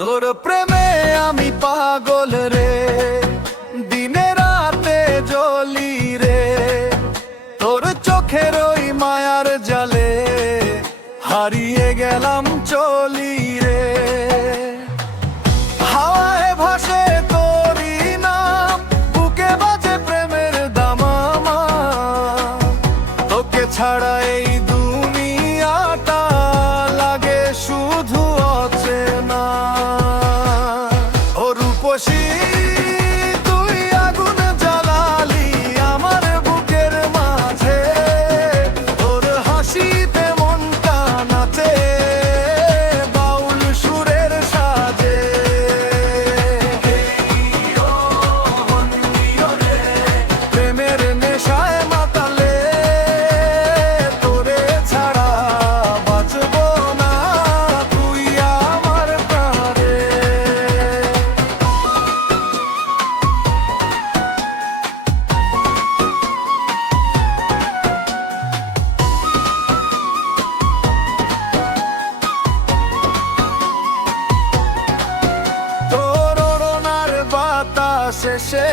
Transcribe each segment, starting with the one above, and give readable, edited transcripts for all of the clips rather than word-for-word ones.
তোর প্রেমে আমি পাগল রে, দিনে রাতে জ্বলি রে। তোর চোখের ওই মায়ার জালে হারিয়ে গেলাম চলি রে। হাওয়ায় ভাসে তোরই নাম, বুকে বাজে প্রেমের দামামা। তোকে ছাড়া এই দুনিয়াটা লাগে শুধু অচেনা। ও রূপসী তুই আগুন জ্বালালি আমার বুকের মাঝে, তোর হাসিতে মনটা নাচে বাউল সুরের সাজে। প্রেমের নেশায় মাতালে তোরে ছাড়া বাঁচব না, তুই আমার প্রাণে। তোর ওড়নার বাতাস এসে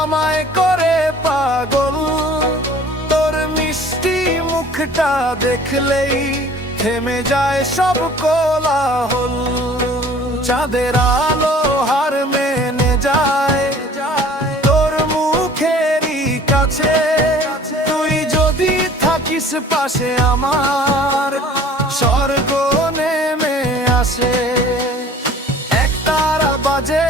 আমায় করে পাগল, তোর মিষ্টি মুখটা দেখলেই থেমে যায় সব কোলাহল। চাঁদের আলো হার মেনে যায় তোর মুখেরই কাছে, তুই যদি থাকিস পাশে আমার স্বর্গ নেমে আসে। এক তারা বাজে